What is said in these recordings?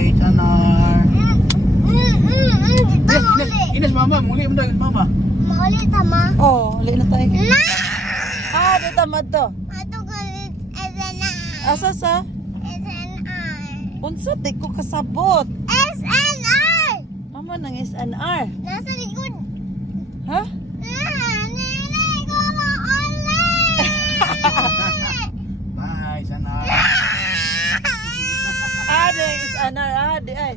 Bye, Sanar. Dito Ines, muli. Ines, mama, muli mo na, mama. Mauli tama. Oh, uli na tayo. Na! Ah, di tamad to. Ato galit SNR. Asa sa? SNR. Unsa di ko kasabot. SNR! Mama nang SNR. Nasa likod. Ha? Nilay ko mauli! Bye, Sanar. Ade SNR, ade ay.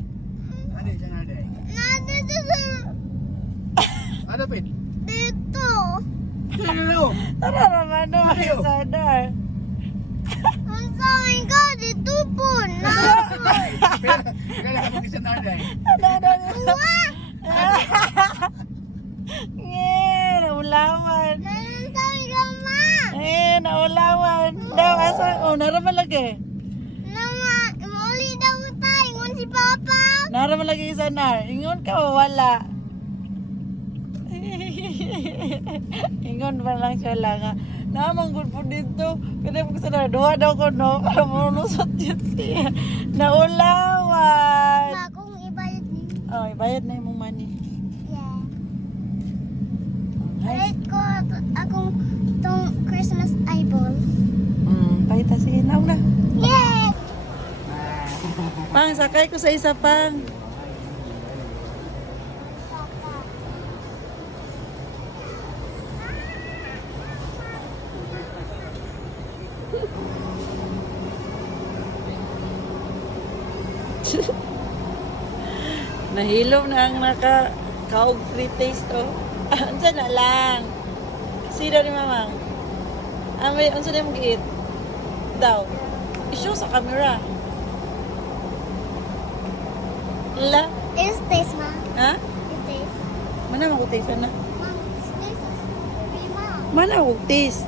Ano yung Sanar day? Nandito sa... Ano, Pit? Dito. Ano? Tara naman naman Ayaw. SNR. Ang sabi ko, dito po na. Kaya ka mag Sanar day. Naulawan. Ang sabi ko, ma. Naulawan. Daw, asa? Oh, naraman lagi. Nama, mauli daw tayo. Ngun si Papa. Naraman lagi SNR. Ingon ka, wala. Ingon pa lang siya lang ha. Naman good po dito. Kaya po sa duha daw ko no. Para manusot yun siya. Naulawan. Ma, kung ibayad ni. Oh, ibayad na yung money. Yeah. Ay, Bayad ko akong tong Christmas eyeball. bayad na sige. Naog na. Yeah! Pang, sakay ko sa isa pang. Nahilom na ang naka-kaog free taste oh. Unsa na lang. Sino ni mamang? Amay, unsa na mong giit? Daw. I-show sa camera. La? Is this, ma? Ha? Is this? Mana mo taste na? Ma, this is Rima. Mana mo taste?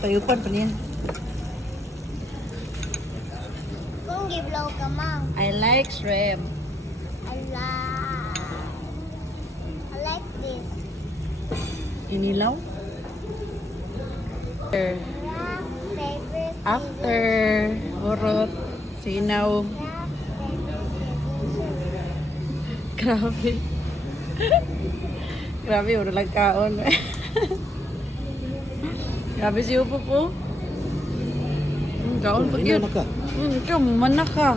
Payupan pa niyan. Kung giblaw ka, ma. I like shrimp. I like this. Inilaw? Favorite After urot, sinaw. Grabe. Grabe, wala lang kaon. Grabe si Upo po. Kaon pag yun. Ka. Ikaw, manak ka.